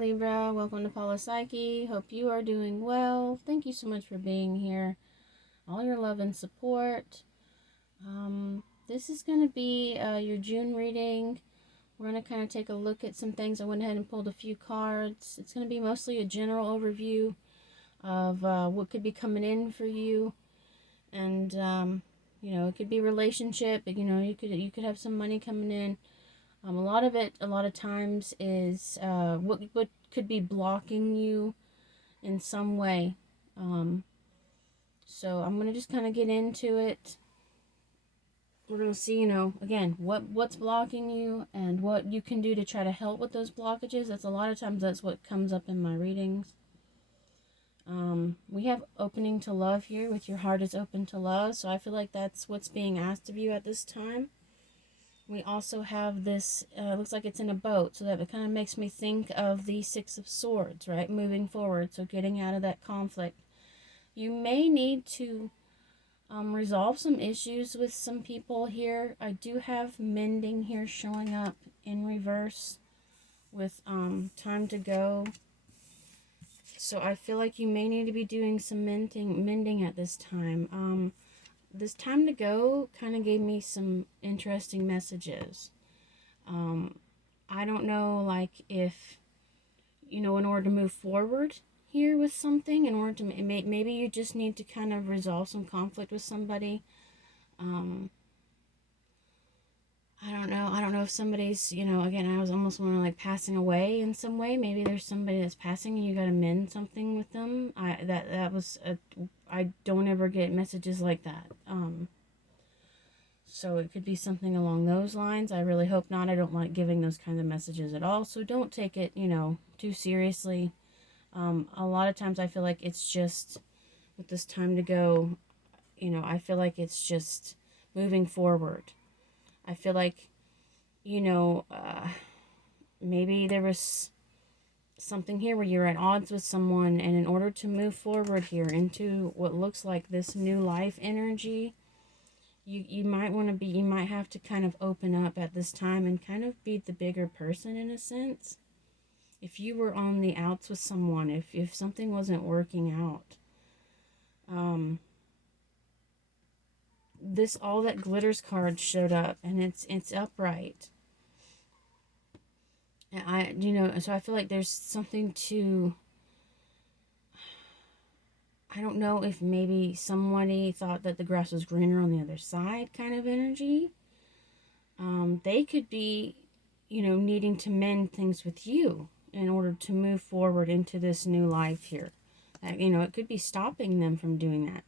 Libra. Welcome to Paula Psyche. Hope you are doing well. Thank you so much for being here. All your love and support. This is going to be your June reading. We're going to kind of take a look at some things. I went ahead and pulled a few cards. It's going to be mostly a general overview of what could be coming in for you. And, it could be relationship. You could have some money coming in. A lot of times is what could be blocking you in some way. So I'm going to just kind of get into it. We're going to see, again, what's blocking you and what you can do to try to help with those blockages. That's a lot of times that's what comes up in my readings. We have opening to love here with your heart is open to love. So I feel like that's what's being asked of you at this time. We also have this, looks like it's in a boat, so that it kind of makes me think of the Six of Swords, right? Moving forward, so getting out of that conflict. You may need to resolve some issues with some people here. I do have mending here showing up in reverse with time to go. So I feel like you may need to be doing some mending at this time. This time to go kind of gave me some interesting messages. I don't know, like, if, in order to move forward here with something, in order to, maybe you just need to kind of resolve some conflict with somebody. I don't know if somebody's, again, I was almost wondering, like, passing away in some way. Maybe there's somebody that's passing and you got to mend something with them. I don't ever get messages like that. So it could be something along those lines. I really hope not. I don't like giving those kinds of messages at all. So don't take it, too seriously. A lot of times I feel like it's just, with this time to go, I feel like it's just moving forward. I feel like, maybe there was something here where you're at odds with someone, and in order to move forward here into what looks like this new life energy, you might have to kind of open up at this time and kind of be the bigger person in a sense. If you were on the outs with someone, if something wasn't working out, this all that glitters card showed up, and it's upright. And so I feel like there's something to, I don't know if maybe somebody thought that the grass was greener on the other side kind of energy. They could be, needing to mend things with you in order to move forward into this new life here. It could be stopping them from doing that.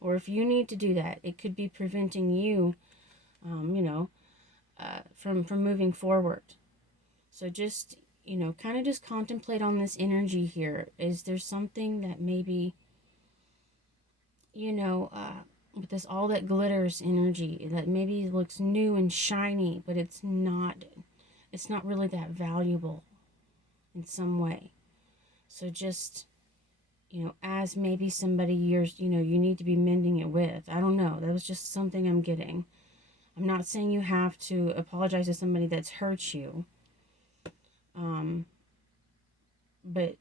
Or if you need to do that, it could be preventing you, from moving forward. So just, kind of just contemplate on this energy here. Is there something that maybe, with this all that glitters energy that maybe looks new and shiny, but it's not really that valuable in some way. So just, as maybe somebody you need to be mending it with. I don't know. That was just something I'm getting. I'm not saying you have to apologize to somebody that's hurt you. But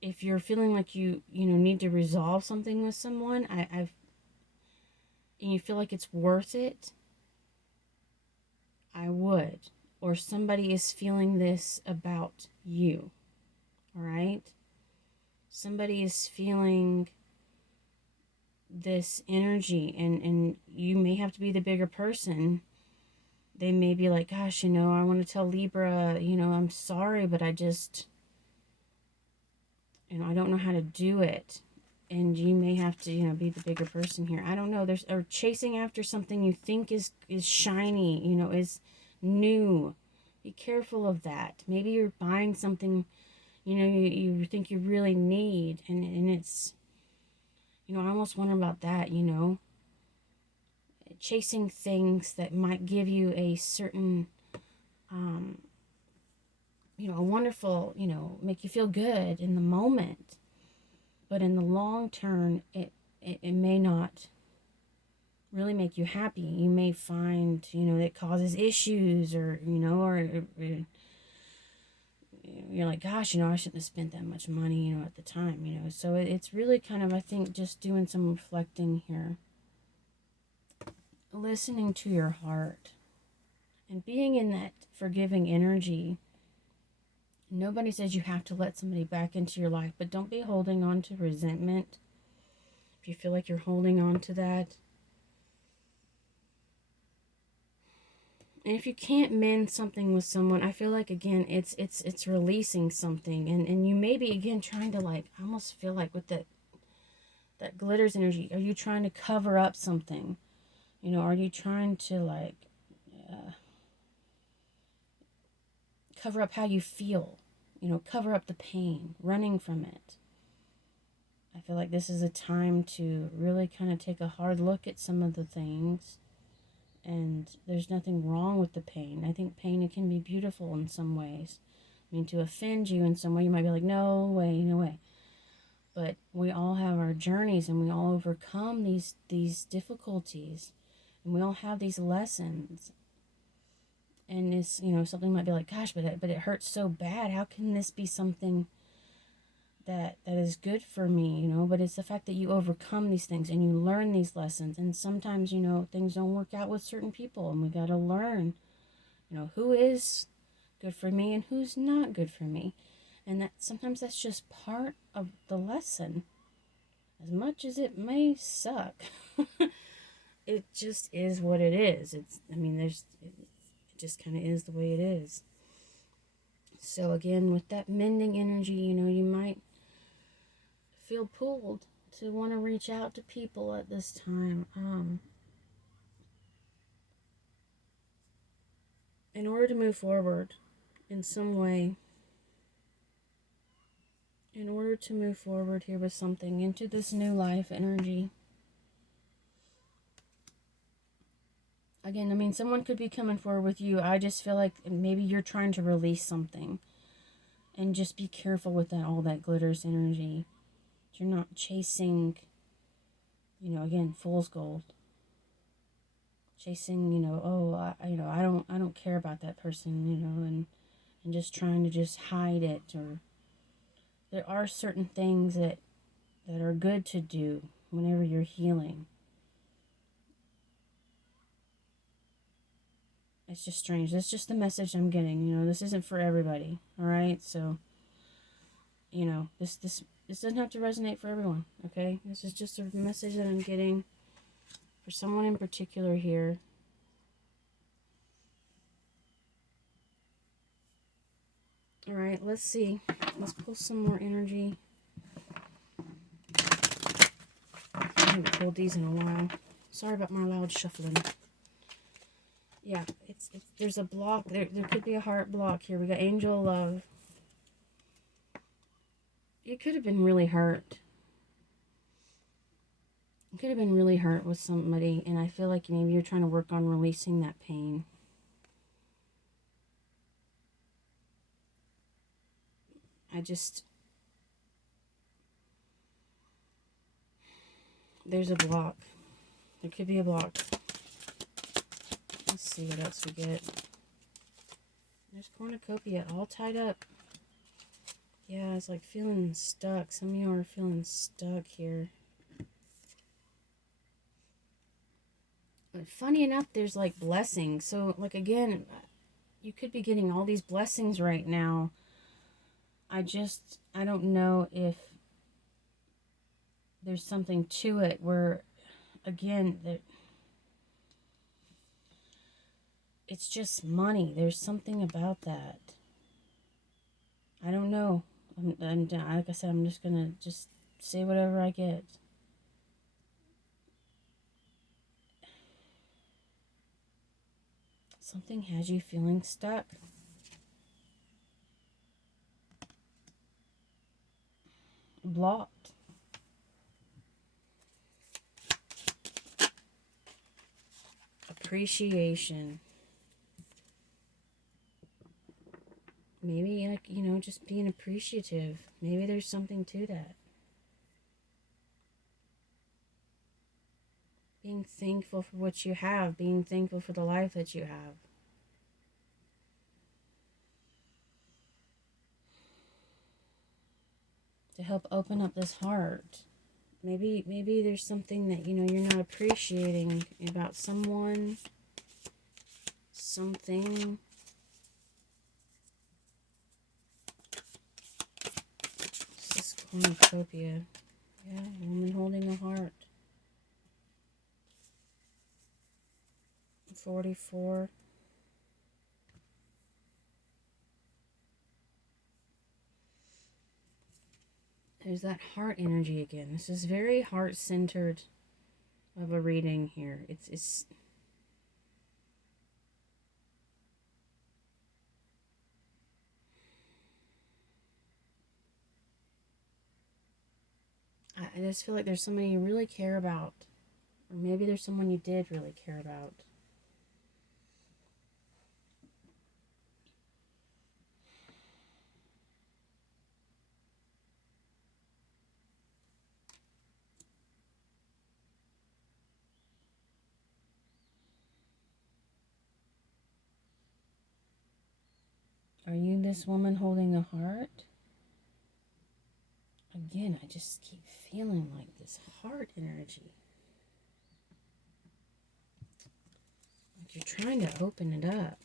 if you're feeling like you need to resolve something with someone, and you feel like it's worth it, I would. Or somebody is feeling this about you. All right? Somebody is feeling this energy, and you may have to be the bigger person. They may be like, gosh, I want to tell Libra, I'm sorry, but I just, I don't know how to do it. And you may have to, be the bigger person here. I don't know. Or chasing after something you think is shiny, is new. Be careful of that. Maybe you're buying something, you think you really need, and it's, I almost wonder about that, chasing things that might give you a certain, a wonderful, make you feel good in the moment, but in the long term, it may not really make you happy. You may find, it causes issues, or, or you're like, gosh, I shouldn't have spent that much money, at the time, So it's really kind of, I think, just doing some reflecting here. Listening to your heart and being in that forgiving energy. Nobody says you have to let somebody back into your life, but don't be holding on to resentment. If you feel like you're holding on to that. And if you can't mend something with someone, I feel like, again, it's releasing something. And you may be, again, trying to, I almost feel like with that glitters energy, are you trying to cover up something? Are you trying to, cover up how you feel? Cover up the pain, running from it. I feel like this is a time to really kind of take a hard look at some of the things. And there's nothing wrong with the pain. I think pain, it can be beautiful in some ways. To offend you in some way, you might be like, no way, no way. But we all have our journeys, and we all overcome these difficulties. And we all have these lessons. And it's, something might be like, gosh, but it hurts so bad. How can this be something that is good for me, But it's the fact that you overcome these things and you learn these lessons. And sometimes, things don't work out with certain people, and we got to learn, who is good for me and who's not good for me. And that sometimes that's just part of the lesson. As much as it may suck, it just is what it is. It just kind of is the way it is. So again, with that mending energy, you might feel pulled to want to reach out to people at this time. In order to move forward in some way, in order to move forward here with something into this new life energy. Again, someone could be coming forward with you. I just feel like maybe you're trying to release something. And just be careful with all that glitters energy. You're not chasing, again, fool's gold. Chasing, I don't care about that person, and just trying to just hide it. Or there are certain things that are good to do whenever you're healing. It's just strange. That's just the message I'm getting. This isn't for everybody. All right. So, this doesn't have to resonate for everyone. Okay. This is just a message that I'm getting for someone in particular here. All right. Let's see. Let's pull some more energy. I haven't pulled these in a while. Sorry about my loud shuffling. Yeah, it's there's a block. There could be a heart block here. We got angel love. You could have been really hurt. You could have been really hurt with somebody, and I feel like maybe you're trying to work on releasing that pain. There's a block. There could be a block. Let's see what else we get. There's cornucopia all tied up. Yeah, it's like feeling stuck. Some of you are feeling stuck here. But funny enough, there's blessings. So again, you could be getting all these blessings right now. I don't know if there's something to it where, again, it's just money. There's something about that. I don't know. I'm like I said, I'm just gonna say whatever I get. Something has you feeling stuck. Blocked. Appreciation. Maybe just being appreciative. Maybe there's something to that. Being thankful for what you have. Being thankful for the life that you have. to help open up this heart. Maybe there's something that, you know, you're not appreciating about someone, something. This is cornucopia. Yeah, woman holding a heart. 44. There's that heart energy again. This is very heart-centered of a reading here. It's I just feel like there's somebody you really care about. Or maybe there's someone you did really care about. Are you this woman holding a heart? Again, I just keep feeling like this heart energy. Like you're trying to open it up.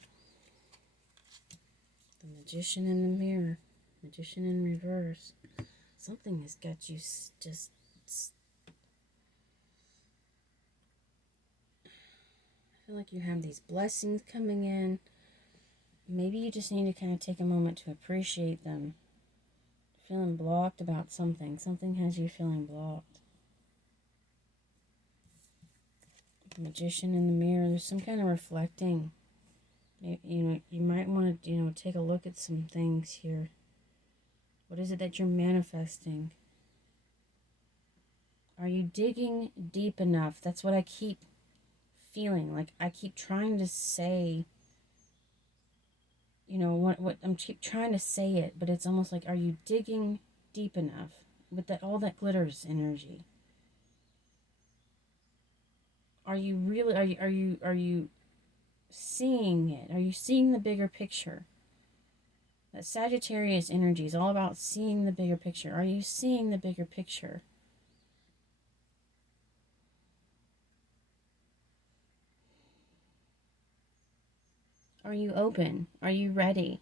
The Magician in the mirror. Magician in reverse. Something has got you just... I feel like you have these blessings coming in. Maybe you just need to kind of take a moment to appreciate them. Feeling blocked about something. Something has you feeling blocked. The Magician in the mirror. There's some kind of reflecting. You know, you might want to, you know, take a look at some things here. What is it that you're manifesting? Are you digging deep enough? That's what I keep feeling. Like I keep trying to say, you know, what I'm keep trying to say it, but it's almost like, are you digging deep enough with that all that glitters energy? Are you really are you seeing it? Are you seeing the bigger picture? That Sagittarius energy is all about seeing the bigger picture. Are you seeing the bigger picture? Are you open? Are you ready?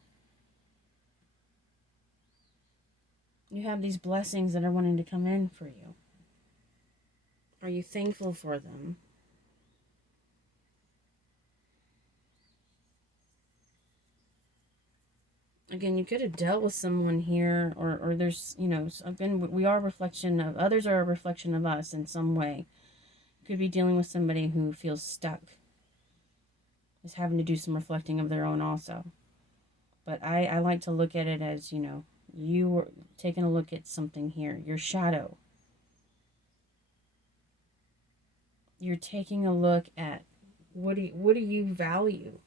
You have these blessings that are wanting to come in for you. Are you thankful for them? Again, you could have dealt with someone here, or there's, you know, again, we are a reflection of, others are a reflection of us in some way. You could be dealing with somebody who feels stuck, is having to do some reflecting of their own also. But I like to look at it as, you know, you were taking a look at something here, your shadow. You're taking a look at what do you value?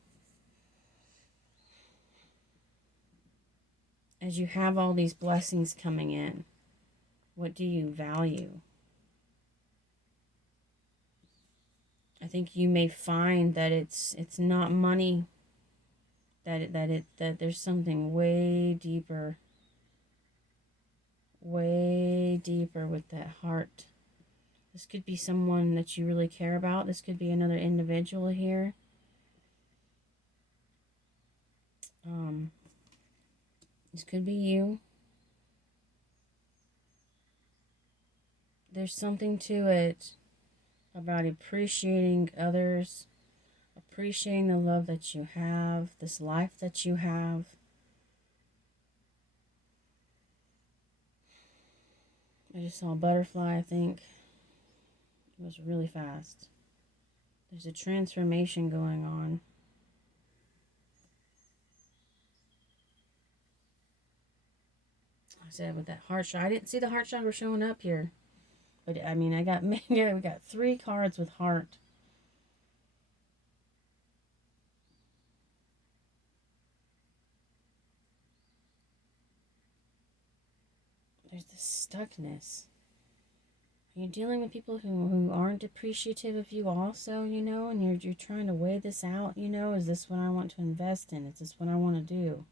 As you have all these blessings coming in, what do you value? I think you may find that it's not money, that there's something way deeper with that heart. This could be someone that you really care about. This could be another individual here. This could be you. There's something to it about appreciating others, appreciating the love that you have, this life that you have. I just saw a butterfly, I think. It was really fast. There's a transformation going on. I said with that heart chakra. I didn't see the heart chakra showing up here. But I mean, we got 3 cards with heart. There's this stuckness. Are you dealing with people who aren't appreciative of you also, you know, and you're trying to weigh this out, you know, is this what I want to invest in? Is this what I want to do?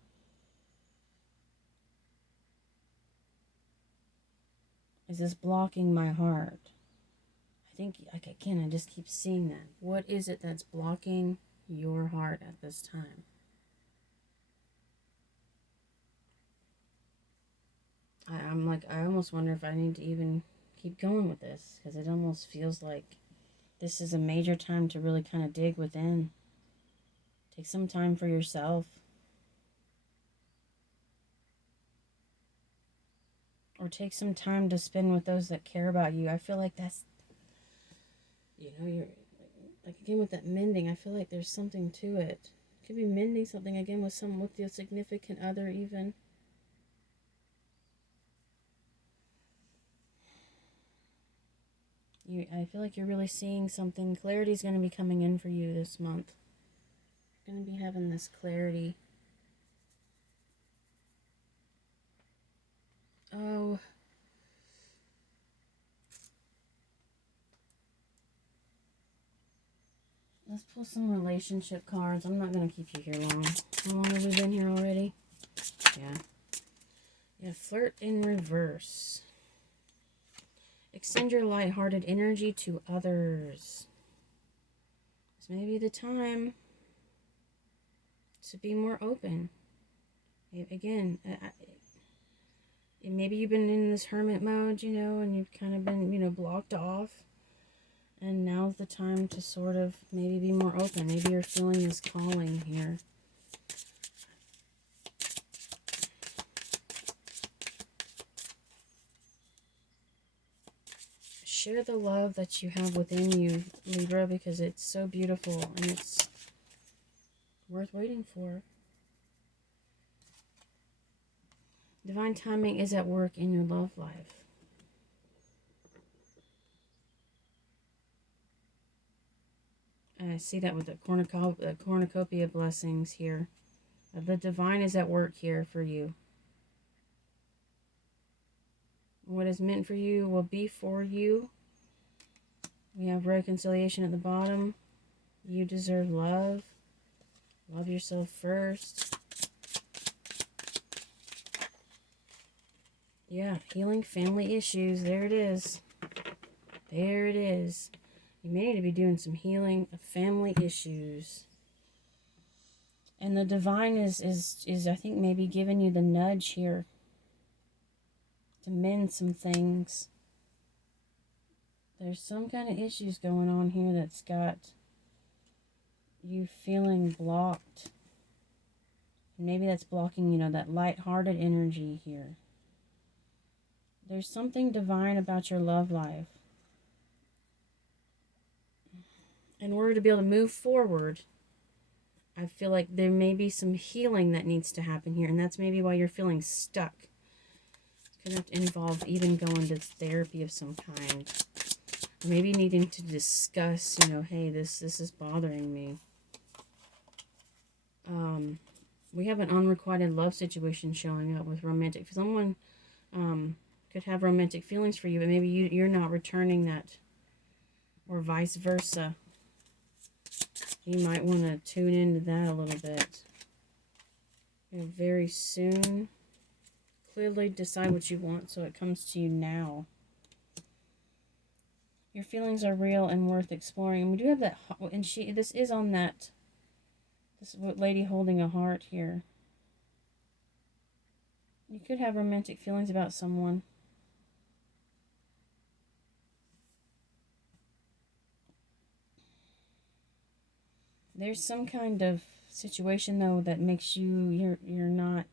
Is this blocking my heart? I think, like, again, I just keep seeing that. What is it that's blocking your heart at this time? I'm like, I almost wonder if I need to even keep going with this, because it almost feels like this is a major time to really kind of dig within. Take some time for yourself. Or take some time to spend with those that care about you. I feel like that's, you're, like, again, with that mending, I feel like there's something to it. Could be mending something again with your significant other even. I feel like you're really seeing something. Clarity is going to be coming in for you this month. You're going to be having this clarity. Oh. Let's pull some relationship cards. I'm not going to keep you here long. How long have we been here already? Yeah, flirt in reverse. Extend your lighthearted energy to others. This may be the time to be more open. Again, maybe you've been in this hermit mode, and you've kind of been, blocked off. And now's the time to sort of maybe be more open. Maybe you're feeling this calling here. Share the love that you have within you, Libra, because it's so beautiful and it's worth waiting for. Divine timing is at work in your love life. I see that with the cornucopia blessings here. The divine is at work here for you. What is meant for you will be for you. We have reconciliation at the bottom. You deserve love. Love yourself first. Yeah, healing family issues. There it is. There it is. You may need to be doing some healing of family issues. And the divine is I think maybe giving you the nudge here to mend some things. There's some kind of issues going on here that's got you feeling blocked. Maybe that's blocking, that lighthearted energy here. There's something divine about your love life. In order to be able to move forward, I feel like there may be some healing that needs to happen here, and that's maybe why you're feeling stuck. It's going to have to involve even going to therapy of some kind. Or maybe needing to discuss, hey, this is bothering me. We have an unrequited love situation showing up with romantic. Someone could have romantic feelings for you, but maybe you're not returning that, or vice versa. You might want to tune into that a little bit. Very soon. Clearly decide what you want so it comes to you now. Your feelings are real and worth exploring. And we do have that, and this is on that, this lady holding a heart here. You could have romantic feelings about someone. There's some kind of situation, though, that makes you're not,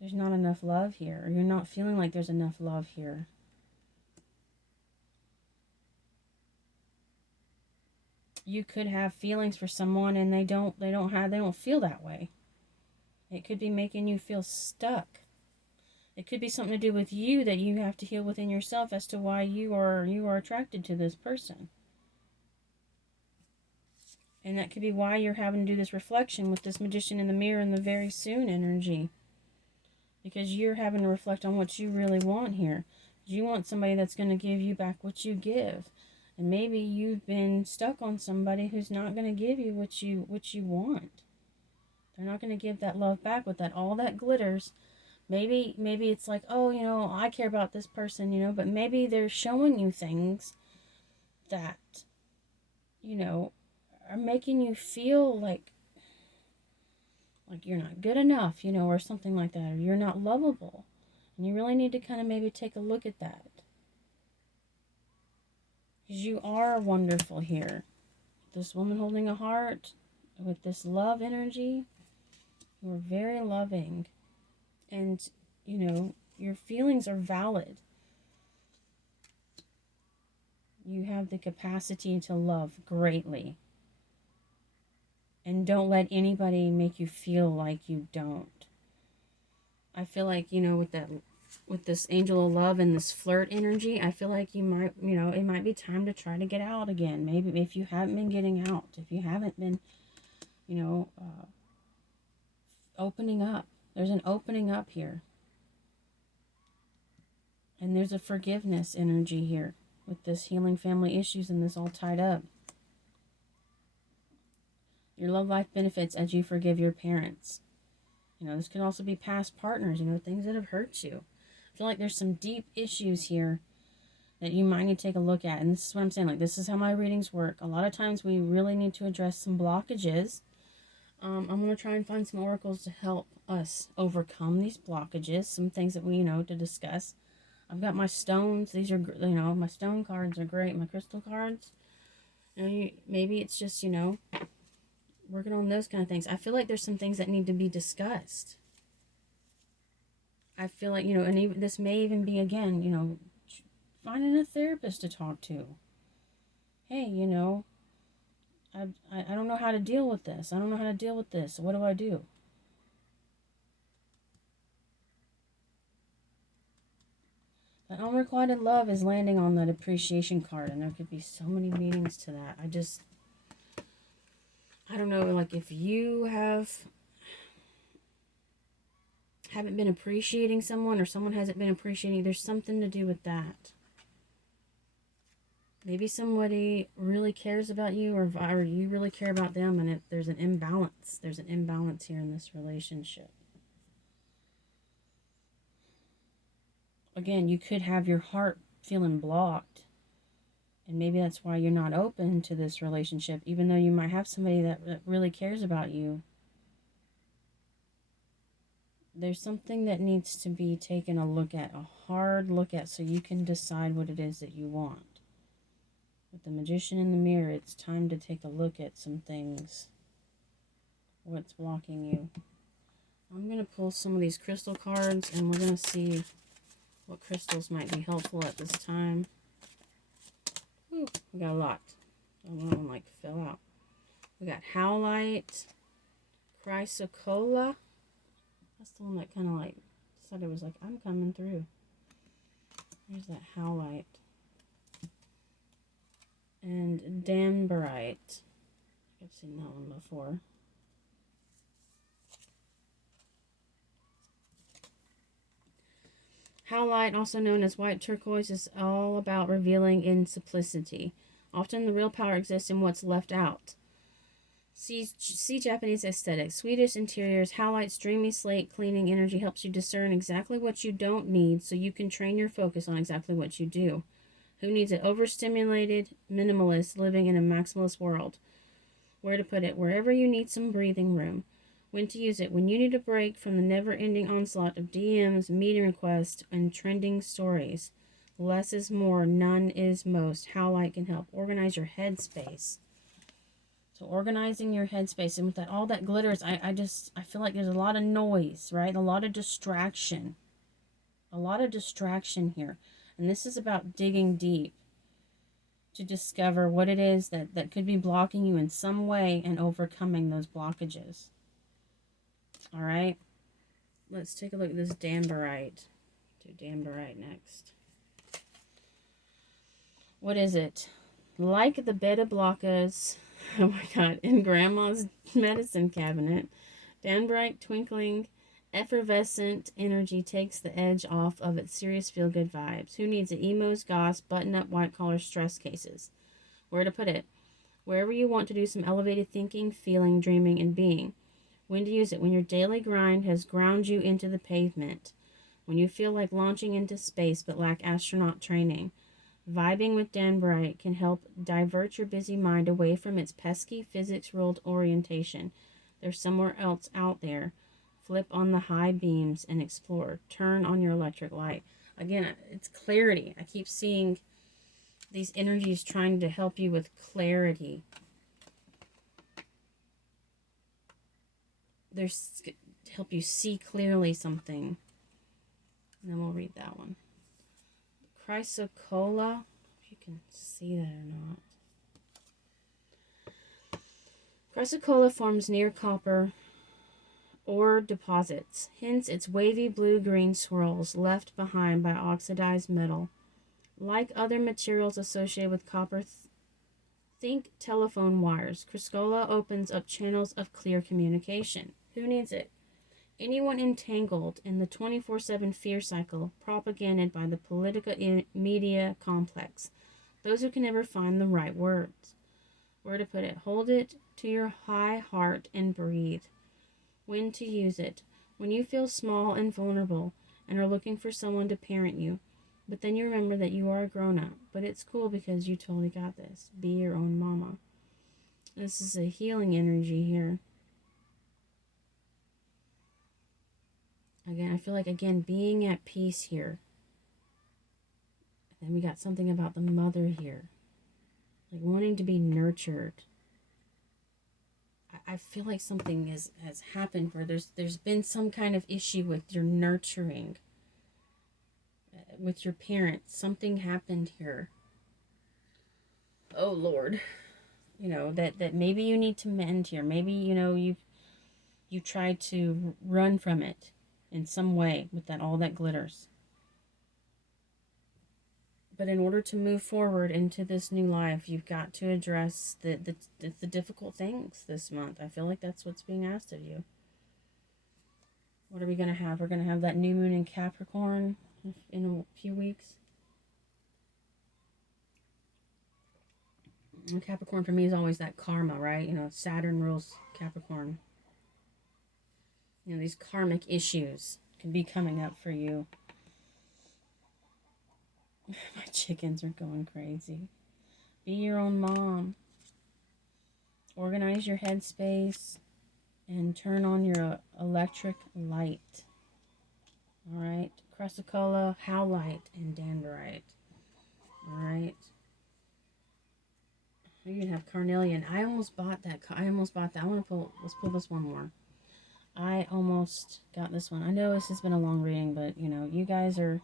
there's not enough love here, or you're not feeling like there's enough love here. You could have feelings for someone and they don't feel that way. It could be making you feel stuck. It could be something to do with you that you have to heal within yourself as to why you are attracted to this person. And that could be why you're having to do this reflection with this Magician in the Mirror and the very soon energy. Because you're having to reflect on what you really want here. You want somebody that's going to give you back what you give. And maybe you've been stuck on somebody who's not going to give you what you want. They're not going to give that love back with that all that glitters. Maybe it's like, oh, I care about this person, but maybe they're showing you things that, you know, are making you feel like you're not good enough, or something like that, or you're not lovable. And you really need to kind of maybe take a look at that. Because you are wonderful here. This woman holding a heart with this love energy, you're very loving. And, your feelings are valid. You have the capacity to love greatly. And don't let anybody make you feel like you don't. I feel like, with this angel of love and this flirt energy, I feel like you might, it might be time to try to get out again. Maybe if you haven't been getting out, if you haven't been, opening up. There's an opening up here. And there's a forgiveness energy here with this healing family issues and this all tied up. Your love life benefits as you forgive your parents. This could also be past partners, things that have hurt you. I feel like there's some deep issues here that you might need to take a look at. And this is what I'm saying. Like, this is how my readings work. A lot of times we really need to address some blockages. I'm going to try and find some oracles to help us overcome these blockages. Some things that we, to discuss. I've got my stones. These are, my stone cards are great. My crystal cards. And maybe it's just, working on those kind of things. I feel like there's some things that need to be discussed. I feel like, and even, this may even be, again, finding a therapist to talk to. Hey, I don't know how to deal with this. I don't know how to deal with this. What do I do? That unrequited love is landing on that appreciation card, and there could be so many meanings to that. I don't know, like if you haven't been appreciating someone or someone hasn't been appreciating you, there's something to do with that. Maybe somebody really cares about you or you really care about them, and there's an imbalance. There's an imbalance here in this relationship. Again, you could have your heart feeling blocked. And maybe that's why you're not open to this relationship, even though you might have somebody that really cares about you. There's something that needs to be taken a look at, a hard look at, so you can decide what it is that you want. With the Magician in the mirror, it's time to take a look at some things. What's blocking you? I'm going to pull some of these crystal cards, and we're going to see what crystals might be helpful at this time. Ooh, we got a lot. Oh, that one fell out. We got Howlite, Chrysocolla. That's the one that kind of said it was I'm coming through. There's that Howlite. And Danburite. I've seen that one before. Howlite, also known as white turquoise, is all about revealing in simplicity. Often the real power exists in what's left out. See Japanese aesthetics. Swedish interiors. Howlite's dreamy slate cleaning energy helps you discern exactly what you don't need so you can train your focus on exactly what you do. Who needs it? Overstimulated minimalist living in a maximalist world. Where to put it? Wherever you need some breathing room. When to use it? When you need a break from the never-ending onslaught of DMs, meeting requests, and trending stories. Less is more, none is most. Howlite can help organize your headspace. So organizing your headspace, and with that, all that glitters, I feel like there's a lot of noise, right? A lot of distraction. A lot of distraction here. And this is about digging deep to discover what it is that could be blocking you in some way and overcoming those blockages. All right, let's take a look at this Danburite. Do Danburite next. What is it? Like the beta blockas, oh my God, in Grandma's medicine cabinet, Danburite twinkling, effervescent energy takes the edge off of its serious feel-good vibes. Who needs it? Emos, goss, button-up, white-collar stress cases. Where to put it? Wherever you want to do some elevated thinking, feeling, dreaming, and being. When to use it: when your daily grind has ground you into the pavement, when you feel like launching into space but lack astronaut training. Vibing with Danbright can help divert your busy mind away from its pesky physics-ruled orientation. There's somewhere else out there. Flip on the high beams and explore. Turn on your electric light. Again, it's clarity. I keep seeing these energies trying to help you with clarity. They're to help you see clearly something. And then we'll read that one. Chrysocolla, if you can see that or not. Chrysocolla forms near copper ore deposits, hence its wavy blue-green swirls left behind by oxidized metal. Like other materials associated with copper, think telephone wires. Chrysocolla opens up channels of clear communication. Who needs it? Anyone entangled in the 24/7 fear cycle propagated by the political media complex. Those who can never find the right words. Where to put it? Hold it to your high heart and breathe. When to use it? When you feel small and vulnerable and are looking for someone to parent you. But then you remember that you are a grown-up. But it's cool because you totally got this. Be your own mama. This is a healing energy here. Again, I feel like, being at peace here. And then we got something about the mother here. Like wanting to be nurtured. I feel like something has happened where there's been some kind of issue with your nurturing. With your parents. Something happened here. Oh, Lord. That maybe you need to mend here. Maybe, you tried to run from it in some way with all that glitters. But in order to move forward into this new life, you've got to address the difficult things this month. I feel like that's what's being asked of you. What are we going to have? We're going to have that new moon in Capricorn in a few weeks. And Capricorn for me is always that karma, right? Saturn rules Capricorn. These karmic issues can be coming up for you. My chickens are going crazy. Be your own mom. Organize your headspace and turn on your electric light. All right. Chrysocolla, howlite, and danderite. All right. You even have carnelian. I almost bought that. Let's pull this one more. I almost got this one. I know this has been a long reading, but you guys are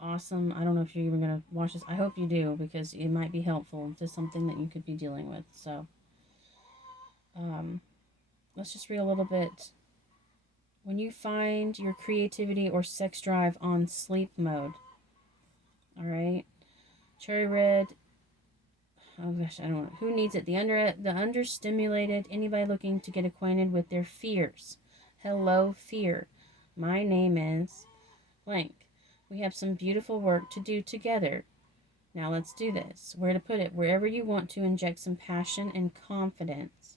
awesome. I don't know if you're even going to watch this. I hope you do, because it might be helpful to something that you could be dealing with. So, let's just read a little bit. When you find your creativity or sex drive on sleep mode. All right. Cherry red. Oh gosh, I don't know. Who needs it? The understimulated. Anybody looking to get acquainted with their fears. Hello, fear. My name is blank. We have some beautiful work to do together. Now let's do this. Where to put it? Wherever you want to inject some passion and confidence.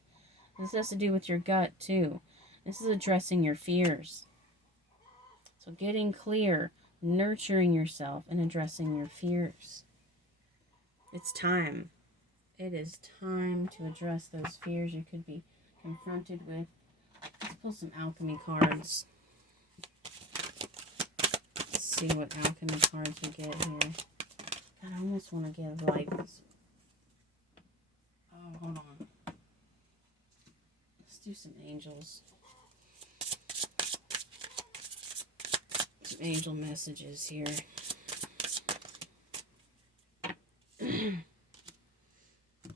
This has to do with your gut too. This is addressing your fears. So getting clear, nurturing yourself, and addressing your fears. It's time. It is time to address those fears you could be confronted with. Let's pull some alchemy cards. Let's see what alchemy cards we get here. God, I almost want to give oh, hold on. Let's do some angels. Some angel messages here.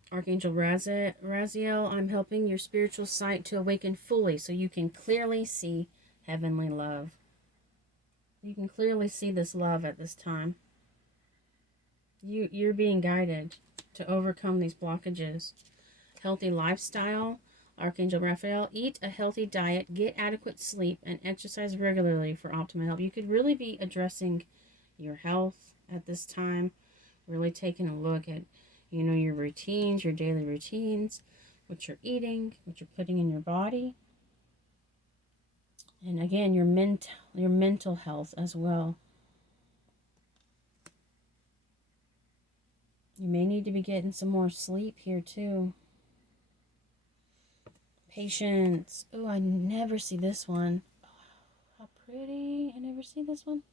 Archangel Raziel, I'm helping your spiritual sight to awaken fully so you can clearly see heavenly love. You can clearly see this love at this time. You're being guided to overcome these blockages. Healthy lifestyle, Archangel Raphael, eat a healthy diet, get adequate sleep, and exercise regularly for optimal health. You could really be addressing your health at this time, really taking a look at your routines, your daily routines, what you're eating, what you're putting in your body. And again, your mental health as well. You may need to be getting some more sleep here too. Patience. Oh, I never see this one. Oh, how pretty. I never see this one.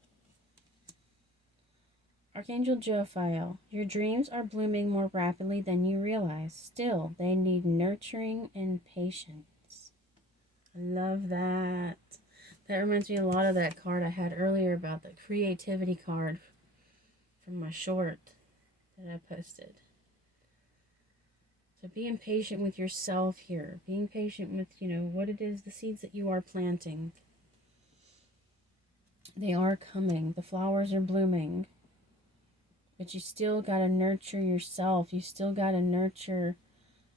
Archangel Jophiel, your dreams are blooming more rapidly than you realize. Still, they need nurturing and patience. I love that. That reminds me a lot of that card I had earlier about the creativity card from my short that I posted. So being patient with yourself here. Being patient with, what it is, the seeds that you are planting. They are coming. The flowers are blooming. But you still got to nurture yourself. You still got to nurture,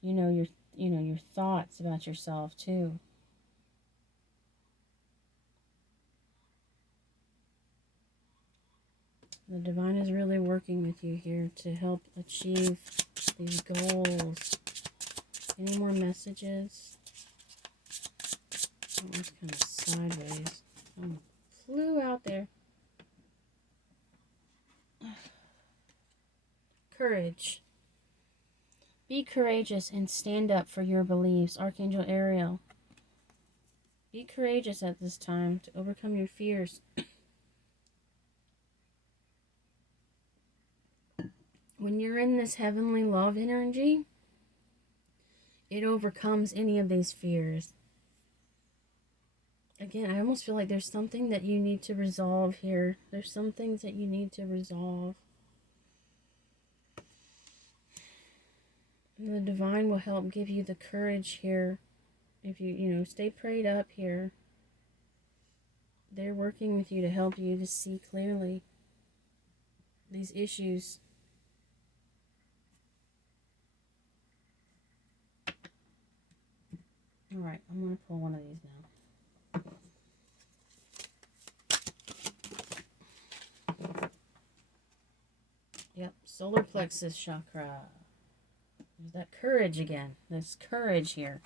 your thoughts about yourself too. The divine is really working with you here to help achieve these goals. Any more messages? Oh, it's kind of sideways. Flew out there. Courage. Be courageous and stand up for your beliefs. Archangel Ariel. Be courageous at this time to overcome your fears. When you're in this heavenly love energy, it overcomes any of these fears. Again, I almost feel like there's something that you need to resolve here. There's some things that you need to resolve. And the divine will help give you the courage here. If you stay prayed up here. They're working with you to help you to see clearly these issues. All right, I'm going to pull one of these now. Yep, solar plexus chakra. There's that courage again. There's courage here.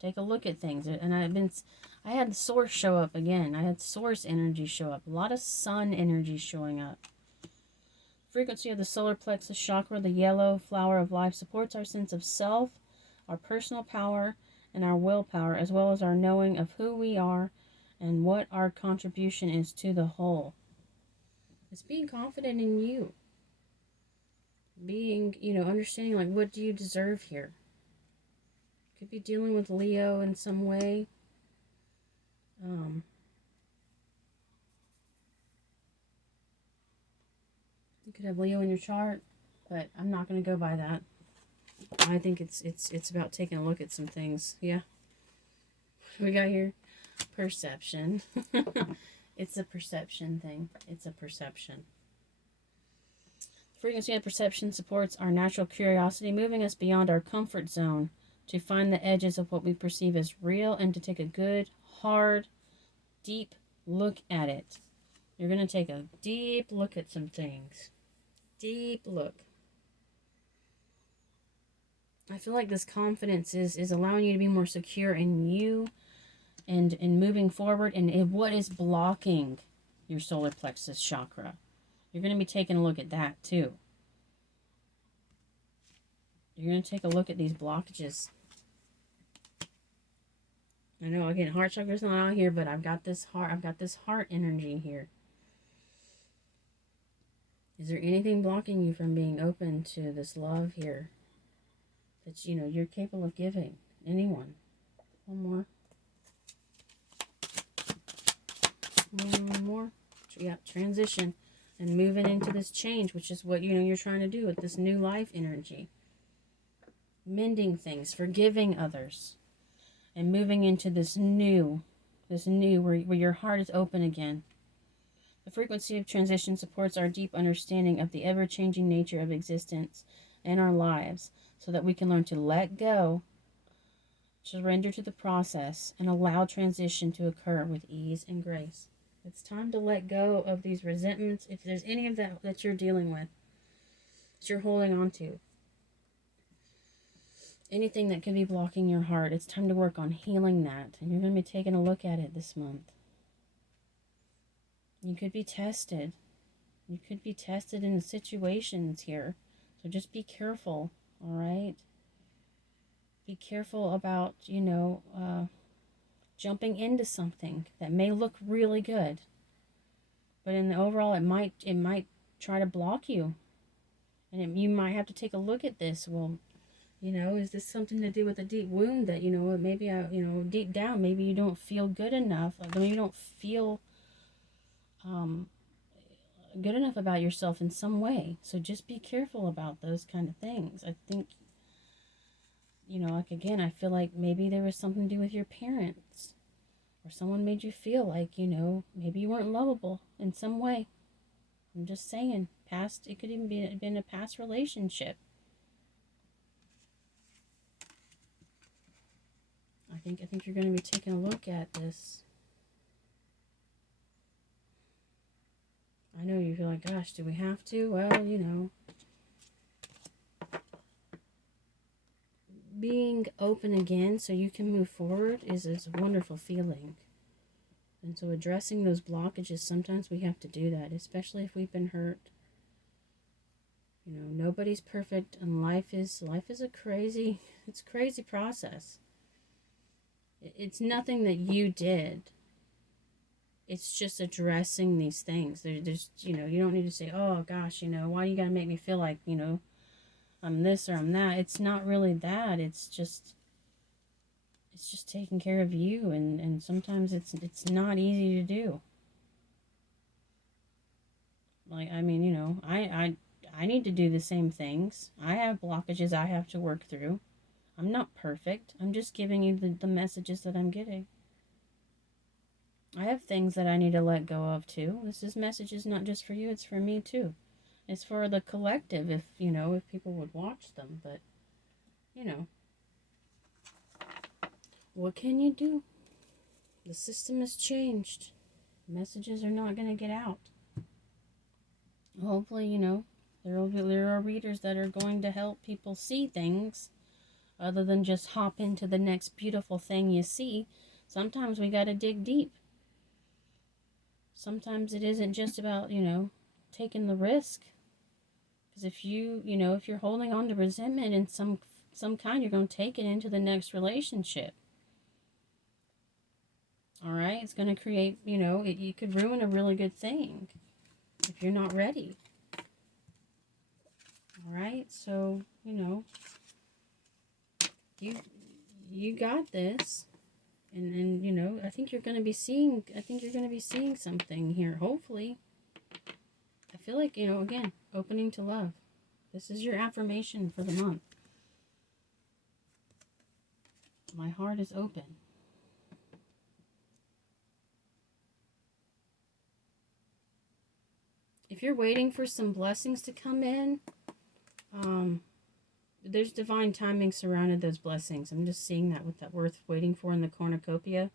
Take a look at things. And I had the source show up again. I had source energy show up. A lot of sun energy showing up. Frequency of the solar plexus chakra, the yellow flower of life, supports our sense of self, our personal power, and our willpower, as well as our knowing of who we are and what our contribution is to the whole. It's being confident in you. Being, understanding, like, what do you deserve here? Could be dealing with Leo in some way. You could have Leo in your chart, but I'm not going to go by that. I think it's about taking a look at some things. Yeah. We got here perception. It's a perception thing. It's a perception. Frequency of perception supports our natural curiosity, moving us beyond our comfort zone to find the edges of what we perceive as real and to take a good, hard, deep look at it. You're going to take a deep look at some things. Deep look. I feel like this confidence is allowing you to be more secure in you and moving forward and what is blocking your solar plexus chakra. You're going to be taking a look at that too. You're going to take a look at these blockages. I know, again, heart chakra's not out here, but I've got this heart energy here. Is there anything blocking you from being open to this love here? That, you're capable of giving anyone. One more. One more. Yeah, transition. And moving into this change, which is what, you're trying to do with this new life energy. Mending things, forgiving others. And moving into this new, where your heart is open again. The frequency of transition supports our deep understanding of the ever-changing nature of existence and our lives, so that we can learn to let go, surrender to the process, and allow transition to occur with ease and grace. It's time to let go of these resentments, if there's any of that you're dealing with, that you're holding on to. Anything that could be blocking your heart, it's time to work on healing that. And you're going to be taking a look at it this month. You could be tested. You could be tested in situations here. So just be careful, all right? Be careful about, jumping into something that may look really good. But in the overall, it might try to block you. And you might have to take a look at this. Well, is this something to do with a deep wound that, maybe, deep down, maybe you don't feel good enough. Maybe you don't feel good enough about yourself in some way. So just be careful about those kind of things. I think, like again, I feel like maybe there was something to do with your parents. Or someone made you feel like, maybe you weren't lovable in some way. I'm just saying, it could even be been a past relationship. I think you're going to be taking a look at this. I know you feel like, gosh, do we have to? Well, being open again so you can move forward is a wonderful feeling. And so addressing those blockages, sometimes we have to do that, especially if we've been hurt. Nobody's perfect, and life is a crazy process. It's nothing that you did. It's just addressing these things. There's you don't need to say, oh gosh, why do you gotta make me feel like, I'm this or I'm that. It's not really that. It's just taking care of you, and sometimes it's not easy to do. Like, I mean, I need to do the same things. I have blockages I have to work through. I'm not perfect. I'm just giving you the messages that I'm getting. I have things that I need to let go of too. This message is not just for you, it's for me too. It's for the collective if people would watch them, but what can you do? The system has changed. Messages are not going to get out. Hopefully, there are readers that are going to help people see things other than just hop into the next beautiful thing you see. Sometimes we got to dig deep. Sometimes it isn't just about, taking the risk. Because if if you're holding on to resentment in some kind, you're going to take it into the next relationship. All right? It's going to create, you could ruin a really good thing if you're not ready. All right? So, you got this. And I think you're going to be seeing something here, hopefully. I feel like, again, opening to love. This is your affirmation for the month. My heart is open. If you're waiting for some blessings to come in, there's divine timing surrounded those blessings. I'm just seeing that with that worth waiting for in the cornucopia.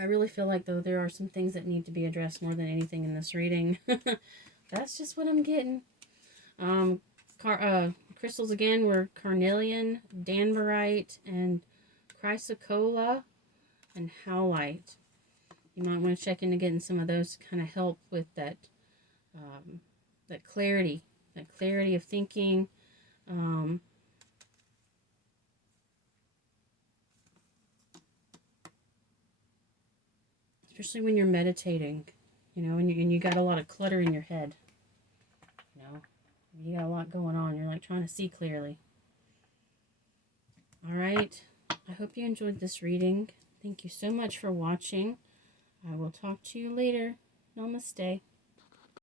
I really feel like, though, there are some things that need to be addressed more than anything in this reading. That's just what I'm getting. Crystals again were carnelian, danbarite, and chrysocolla, and howlite. You might want to check into getting some of those to kind of help with that clarity of thinking. Especially when you're meditating, and you got a lot of clutter in your head. You got a lot going on. You're like trying to see clearly. All right. I hope you enjoyed this reading. Thank you so much for watching. I will talk to you later. Namaste.